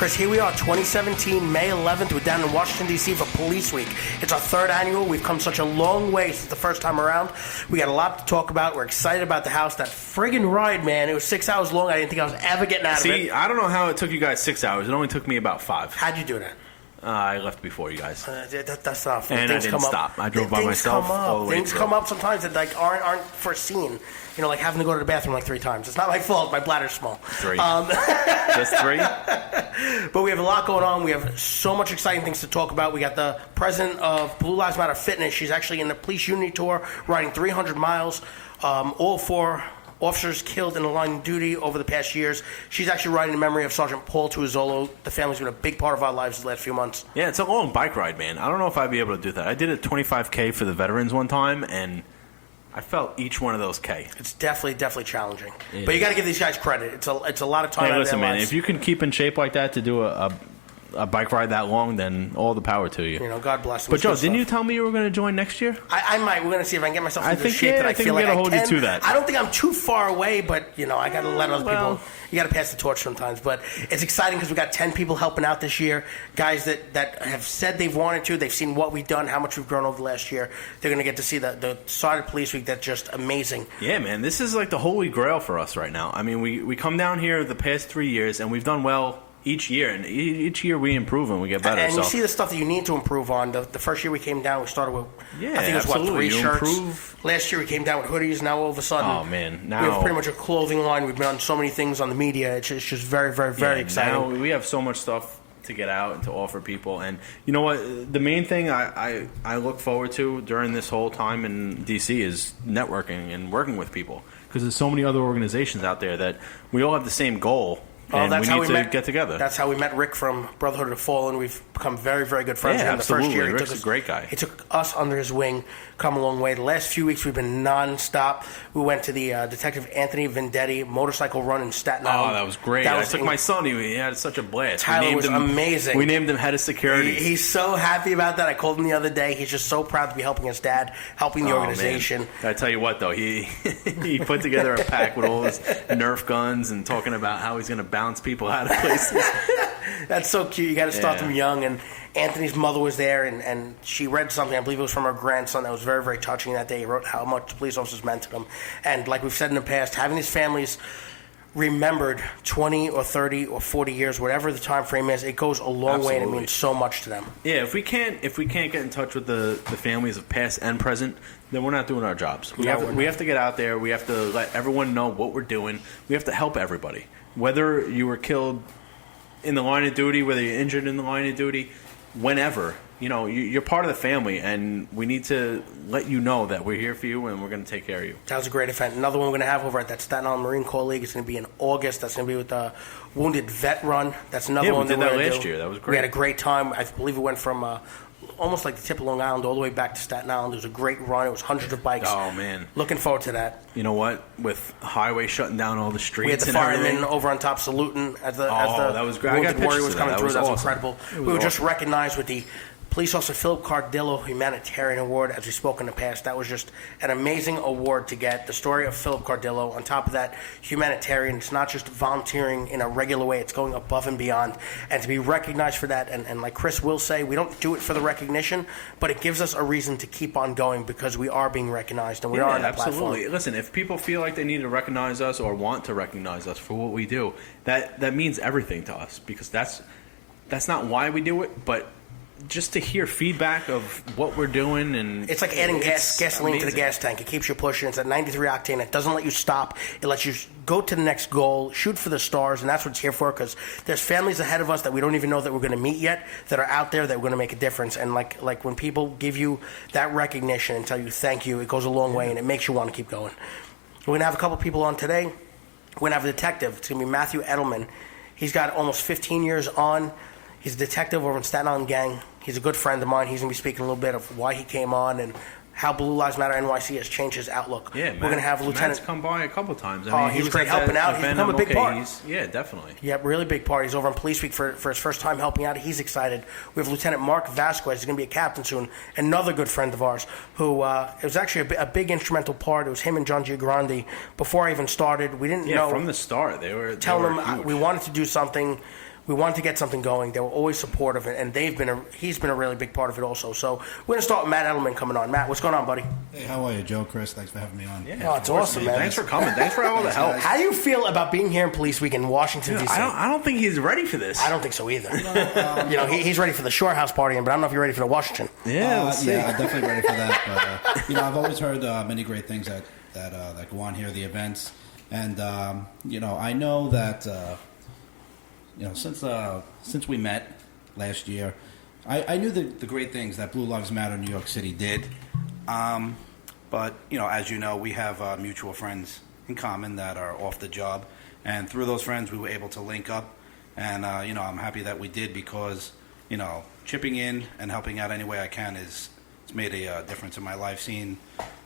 Chris, here we are, 2017, May 11th. We're down in Washington, D.C. for Police Week. It's our third annual. We've come such a long way since the first time around. We got a lot to talk about. We're excited about the house. That friggin' ride, man. It was 6 hours long. I didn't think I was ever getting out of it. See, I don't know how it took you guys 6 hours. It only took me about 5. How'd you do that? I left before you guys. That's not fair. And Things I didn't stop. I drove by myself all the way Things through. come up sometimes that like aren't foreseen. You know, like having to go to the bathroom like 3 times. It's not my fault. My bladder's small. 3. Just 3? But we have a lot going on. We have so much exciting things to talk about. We got the president of Blue Lives Matter Fitness. She's actually in the police unity tour, riding 300 miles. All 4 officers killed in the line of duty over the past years. She's actually riding in memory of Sergeant Paul Tuizzolo. The family's been a big part of our lives the last few months. Yeah, it's a long bike ride, man. I don't know if I'd be able to do that. I did a 25K for the veterans one time, and I felt each one of those K. It's definitely challenging. But you got to give these guys credit. It's a lot of time out of listen, their man, lives. if you can keep in shape like that to do a bike ride that long, then all the power to you. You know, God bless them. But Joe, didn't you tell me you were going to join next year? I might. We're going to see if I can get myself into the shape that I think feel we like gotta I hold can. you to that. I don't think I'm too far away, but, you know, I got to let other people. You got to pass the torch sometimes. But it's exciting because we got 10 people helping out this year. Guys that have said they've wanted to. They've seen what we've done, how much we've grown over the last year. They're going to get to see the start of Police Week. That's just amazing. Yeah, man. This is like the holy grail for us right now. I mean, we come down here the past 3 years, and we've done well each year, and each year we improve and we get better. And you see the stuff that you need to improve on. The first year we came down, we started with, I think it was, 3 shirts. Last year we came down with hoodies. Now all of a sudden, oh man, now we have pretty much a clothing line. We've done so many things on the media. It's just very exciting. Now we have so much stuff to get out and to offer people. And you know what? The main thing I look forward to during this whole time in DC is networking and working with people, because there's so many other organizations out there that we all have the same goal. And we need to get together. That's how we met Rick from Brotherhood of the Fallen. We've become very good friends. Yeah, absolutely. The first year, Rick's a great guy. He took us under his wing, come a long way. The last few weeks, we've been nonstop. We went to the Detective Anthony Vendetti motorcycle run in Staten Island. Oh, that was great. I took my son. He had such a blast. Tyler was amazing. We named him head of security. He's so happy about that. I called him the other day. He's just so proud to be helping his dad, helping the organization. Man. I tell you what, though, he put together a pack with all his Nerf guns and talking about how he's going to bounce people out of places. That's so cute. You got to start them young. And Anthony's mother was there, and she read something. I believe it was from her grandson that was very touching that day. He wrote how much the police officers meant to them. And like we've said in the past, having these families remembered 20 or 30 or 40 years, whatever the time frame is, it goes a long way, and it means so much to them. Yeah, if we can't get in touch with the families of past and present, then we're not doing our jobs. We have to get out there. We have to let everyone know what we're doing. We have to help everybody. Whether you were killed in the line of duty, whether you're injured in the line of duty, whenever, you know, you're part of the family, and we need to let you know that we're here for you and we're going to take care of you. That was a great event. Another one we're going to have over at that Staten Island Marine Corps League. It's going to be in August. That's going to be with the Wounded Vet Run. That's another one we did that last year. That was great. We had a great time. I believe we went from almost like the tip of Long Island all the way back to Staten Island. It was a great run. It was hundreds of bikes. Oh, man. Looking forward to that. You know what? With highway shutting down all the streets, we had the firemen over on top saluting as the that was great. Wounded warrior was coming through. That was awesome. incredible. We were just recognized with the Police Officer Philip Cardillo Humanitarian Award, as we spoke in the past. That was just an amazing award to get. The story of Philip Cardillo. On top of that, humanitarian. It's not just volunteering in a regular way. It's going above and beyond. And to be recognized for that, and like Chris will say, we don't do it for the recognition, but it gives us a reason to keep on going because we are being recognized and we are on that absolutely. platform. Listen, if people feel like they need to recognize us or want to recognize us for what we do, that means everything to us, because that's not why we do it, but just to hear feedback of what we're doing. And it's like adding gasoline to the gas tank. It keeps you pushing. It's at 93 octane. It doesn't let you stop. It lets you go to the next goal, shoot for the stars, and that's what it's here for, because there's families ahead of us that we don't even know that we're going to meet yet that are out there that we're going to make a difference. And like when people give you that recognition and tell you thank you, it goes a long way, and it makes you want to keep going. We're going to have a couple people on today. We're going to have a detective. It's going to be Matthew Edelman. He's got almost 15 years on. He's a detective over in Staten Island Gang. He's a good friend of mine. He's going to be speaking a little bit of why he came on and how Blue Lives Matter NYC has changed his outlook. Yeah, we're going to have Lieutenant. Matt's come by a couple times. I mean, he's great helping out. He's become a big part. Yeah, definitely. Yeah, really big part. He's over on Police Week for his first time helping out. He's excited. We have Lieutenant Mark Vazquez. He's going to be a captain soon. Another good friend of ours who it was actually a big instrumental part. It was him and John Giagrandi. Before I even started, we didn't know. From the start, they were telling him huge. We wanted to do something. We wanted to get something going. They were always supportive, and he's been a really big part of it also. So we're going to start with Matt Edelman coming on. Matt, what's going on, buddy? Hey, how are you, Joe, Chris? Thanks for having me on. Yeah, it's awesome, man. Thanks for coming. Thanks for all the help. How do you feel about being here in Police Week in Washington, D.C.? I don't think he's ready for this. I don't think so either. He's ready for the Shore House party, but I don't know if you're ready for the Washington. Yeah, I'm definitely ready for that. But I've always heard many great things that go on here, the events, and I know that since we met last year, I knew the great things that Blue Lives Matter New York City did. But as you know, we have mutual friends in common that are off the job, and through those friends, we were able to link up. And I'm happy that we did because chipping in and helping out any way I can it's made a difference in my life. Seeing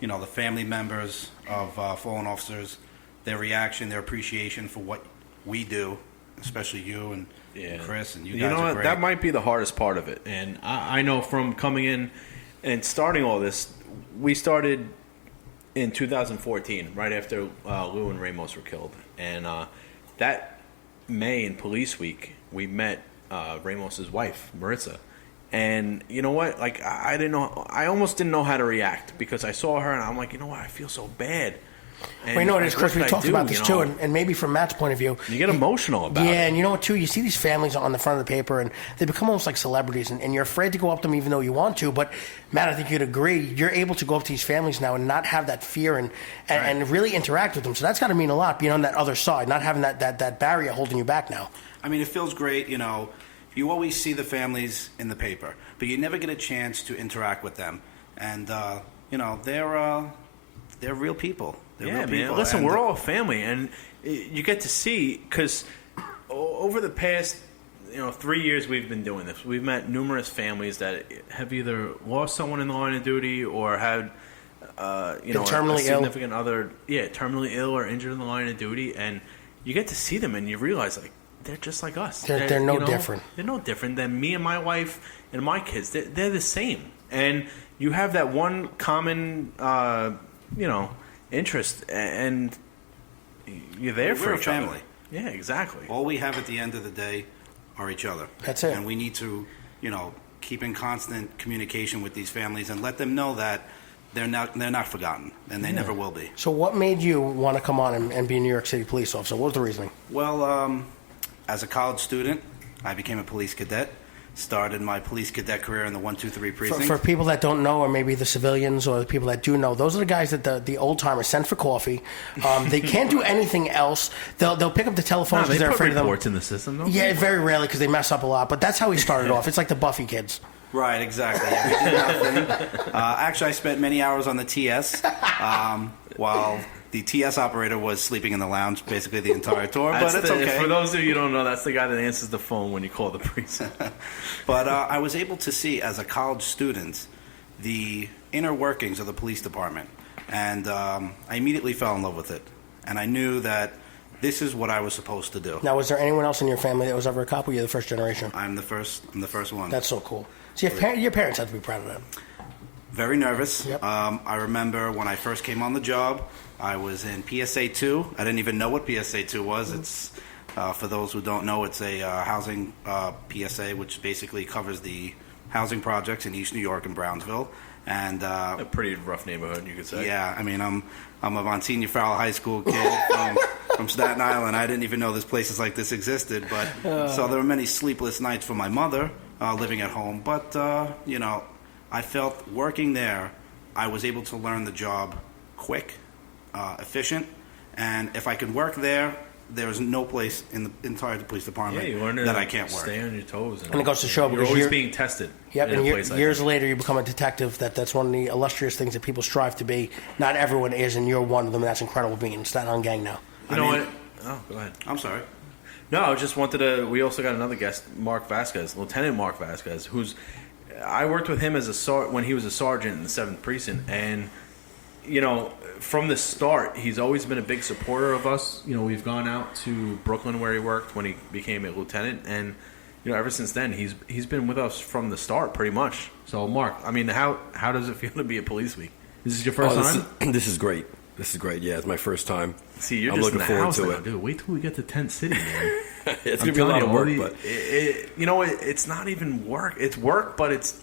the family members of fallen officers, their reaction, their appreciation for what we do, especially you and Chris and you guys. Are great. That might be the hardest part of it. And I know from coming in and starting all this, we started in 2014, right after Lou and Ramos were killed, and that May in Police Week, we met Ramos's wife, Maritza. And you know what? Like, I almost didn't know how to react because I saw her and I'm like, you know what? I feel so bad. And well, it is, Chris. We talked about this too, and maybe from Matt's point of view, you get emotional about it. Yeah, and you know what too? You see these families on the front of the paper, and they become almost like celebrities, and you're afraid to go up to them even though you want to. But Matt, I think you'd agree, you're able to go up to these families now and not have that fear and really interact with them. So that's got to mean a lot, being on that other side, not having that barrier holding you back now. I mean, it feels great. You always see the families in the paper, but you never get a chance to interact with them, and they're real people. Yeah, man. Listen, we're all a family, and you get to see, because over the past 3 years we've been doing this, we've met numerous families that have either lost someone in the line of duty or had a significant other, terminally ill or injured in the line of duty, and you get to see them, and you realize, like, they're just like us. They're no different. They're no different than me and my wife and my kids. They're the same, and you have that one common, interest, and you're there for each family. Yeah, exactly. All we have at the end of the day are each other. That's it. And we need to, keep in constant communication with these families and let them know that they're not forgotten, and they never will be. So what made you want to come on and be a New York City police officer? What was the reasoning? Well, as a college student, I became a police cadet. Started my police cadet career in the 123 precinct. For people that don't know, or maybe the civilians or the people that do know, those are the guys that the old timers send for coffee. They can't do anything else. They'll pick up the telephone because they're afraid of them. They put reports in the system, don't they? they? Very rarely because they mess up a lot. But that's how he started off. It's like the Buffy kids. Right, exactly. We did nothing. Actually, I spent many hours on the TS while the TS operator was sleeping in the lounge basically the entire tour, but it's okay. For those of you who don't know, that's the guy that answers the phone when you call the precinct. But I was able to see, as a college student, the inner workings of the police department, and I immediately fell in love with it. And I knew that this is what I was supposed to do. Now, was there anyone else in your family that was ever a cop, or you're the first generation? I'm the first one. That's so cool. So your parents had to be proud of that. Very nervous. Yep. I remember when I first came on the job, I was in PSA 2. I didn't even know what PSA 2 was. It's for those who don't know, it's a housing PSA, which basically covers the housing projects in East New York and Brownsville. And a pretty rough neighborhood, you could say. Yeah, I mean, I'm a Monsignor Farrell High School kid from Staten Island. I didn't even know this places like this existed. But so there were many sleepless nights for my mother living at home. But I felt working there, I was able to learn the job quick, efficient, and if I could work there, there's no place in the entire police department that I can't work. Stay on your toes. And it goes to show you're because always being tested. Yep, and years later you become a detective. That's one of the illustrious things that people strive to be. Not everyone is, and you're one of them, and that's incredible being in Staten Island gang now. You know what? Oh, go ahead. I'm sorry. No, I just wanted to... We also got another guest, Mark Vazquez, Lieutenant Mark Vazquez, who's... I worked with him when he was a sergeant in the 7th Precinct, and, from the start, he's always been a big supporter of us. We've gone out to Brooklyn where he worked when he became a lieutenant, and, ever since then, he's been with us from the start, pretty much. So, Mark, I mean, how does it feel to be at Police Week? This is your first time? This is great. Yeah, it's my first time. See, you're I'm just looking in the forward house to now, it. dude. Wait till we get to Tent City, man. It's going to be a lot of work, but it's not even work. It's work, but it's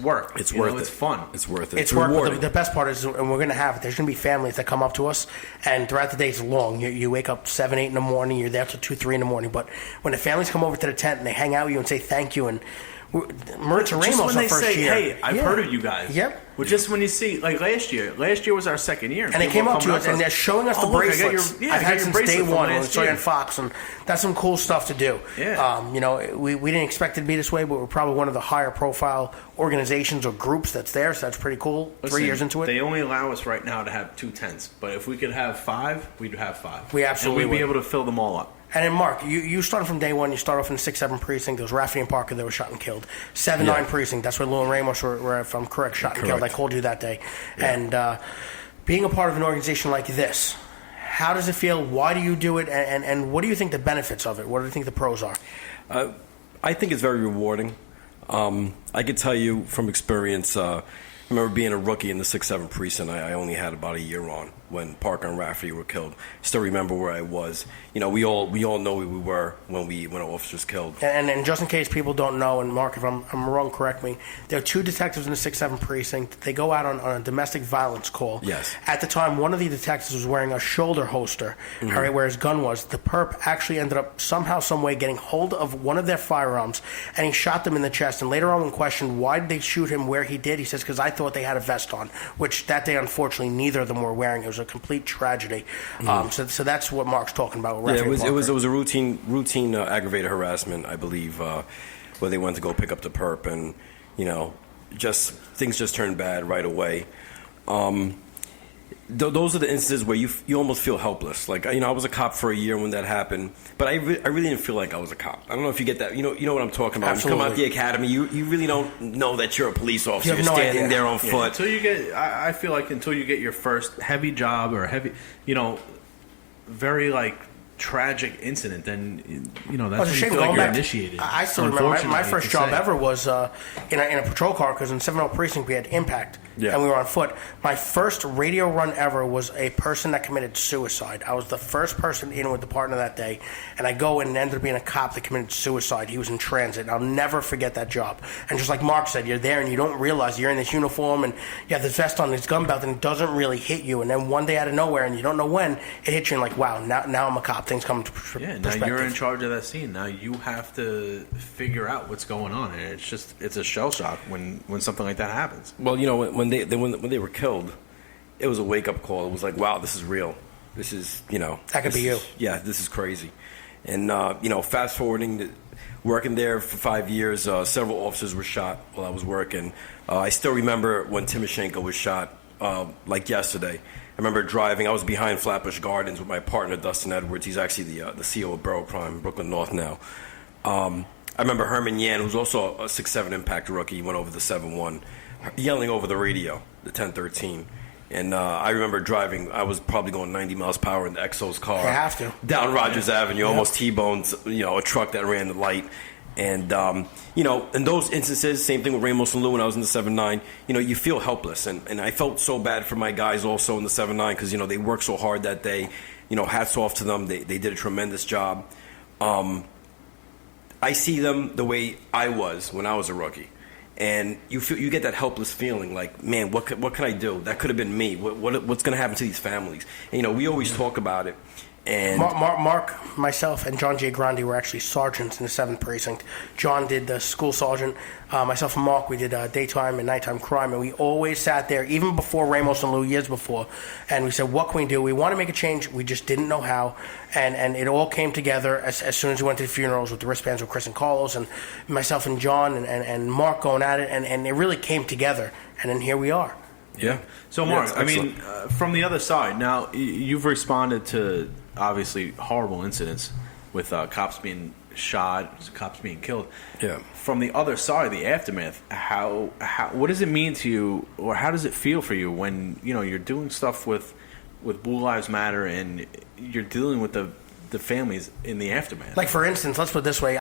work. It's worth it. It's fun. It's worth it. It's work. But the best part is, and we're going to have, there's going to be families that come up to us, and throughout the day it's long. You wake up 7, 8 in the morning. You're there till 2, 3 in the morning. But when the families come over to the tent and they hang out with you and say thank you, and Maritza Ramos, when they first say, year, "Hey, I've heard of you guys." Yep. Well, just when you see, like last year was our second year, and they came up to us and they're showing us the bracelets. I've had since day one on Soy and Fox, and that's some cool stuff to do. Yeah. We didn't expect it to be this way, but we're probably one of the higher profile organizations or groups that's there, so that's pretty cool. Listen, 3 years into it. They only allow us right now to have 2 tents, but if we could have 5, we'd have 5. We absolutely and we'd be would. able to fill them all up. And then, Mark, you started from day one. You started off in the 6-7 precinct. There was Rafferty and Parker that were shot and killed. 7-9 precinct. That's where Lou and Ramos were, if I'm correct, shot and killed. I called you that day. Yeah. And being a part of an organization like this, how does it feel? Why do you do it? And what do you think the benefits of it? What do you think the pros are? I think it's very rewarding. I can tell you from experience, I remember being a rookie in the 6-7 precinct. I only had about a year on when Parker and Rafferty were killed. Still remember where I was. We all know where we were when our officers killed. And just in case people don't know, and Mark, if I'm wrong, correct me. There are 2 detectives in the 6-7 precinct. They go out on a domestic violence call. Yes. At the time, one of the detectives was wearing a shoulder holster, all right, where his gun was. The perp actually ended up somehow, some way, getting hold of one of their firearms, and he shot them in the chest. And later on, when questioned why did they shoot him where he did, he says, because I thought they had a vest on, which that day, unfortunately, neither of them were wearing. It was a complete tragedy. So that's what Mark's talking about. With it was a routine aggravated harassment, I believe, where they went to go pick up the perp, and things just turned bad right away. Those are the instances where you almost feel helpless. Like I was a cop for a year when that happened, but I really didn't feel like I was a cop. I don't know if you get that. You know what I'm talking about. Absolutely. You come out the academy, you really don't know that you're a police officer. You're standing there on foot. Until you get, I feel like until you get your first heavy job or heavy, very tragic incident, then that's when you feel like you're initiated. I still remember my first job ever was in a patrol car, because in 7-0 precinct we had impact and we were on foot. My first radio run ever was a person that committed suicide. I was the first person in with the partner that day, and I go in and ended up being a cop that committed suicide. He was in transit. I'll never forget that job. And just like Mark said, you're there and you don't realize you're in this uniform and you have this vest on, this gun belt, and it doesn't really hit you. And then one day out of nowhere, and you don't know when, it hits you and like, wow, now I'm a cop. Things come to perspective. Now you're in charge of that scene. Now you have to figure out what's going on, and it's a shell shock when something like that happens. Well, when they were killed, it was a wake up call. It was like, wow, this is real. This is that could be you. Yeah, this is crazy. And fast forwarding, working there for 5 years, several officers were shot while I was working. I still remember when Timoshenko was shot, like yesterday. I remember driving. I was behind Flatbush Gardens with my partner, Dustin Edwards. He's actually the CEO of Borough Prime, Brooklyn North now. I remember Herman Yan, who's also a 6-7 impact rookie. He went over the 7-1, yelling over the radio, the 1013. And I remember driving. I was probably going 90 miles per hour in the Exo's car. You have to. Down Rogers Avenue, almost T-boned, a truck that ran the light. And, in those instances, same thing with Ramos and Lou when I was in the 7-9, you feel helpless. And I felt so bad for my guys also in the 7-9 because, they worked so hard that day. Hats off to them. They did a tremendous job. I see them the way I was when I was a rookie. And you get that helpless feeling like, man, what can I do? That could have been me. What's going to happen to these families? And, we always talk about it. And Mark, myself, and John J. Grandi were actually sergeants in the 7th Precinct. John did the school sergeant. Myself and Mark, we did daytime and nighttime crime, and we always sat there, even before Ramos and Lou, years before, and we said, what can we do? We want to make a change. We just didn't know how, and it all came together as soon as we went to the funerals with the wristbands with Chris and Carlos, and myself and John and Mark going at it, and it really came together, and then here we are. Yeah. So, Mark, from the other side, now, you've responded to obviously horrible incidents with cops being shot, cops being killed. Yeah. From the other side, the aftermath, how what does it mean to you, or how does it feel for you when you're doing stuff with Blue Lives Matter and you're dealing with the families in the aftermath? Like, for instance, let's put it this way.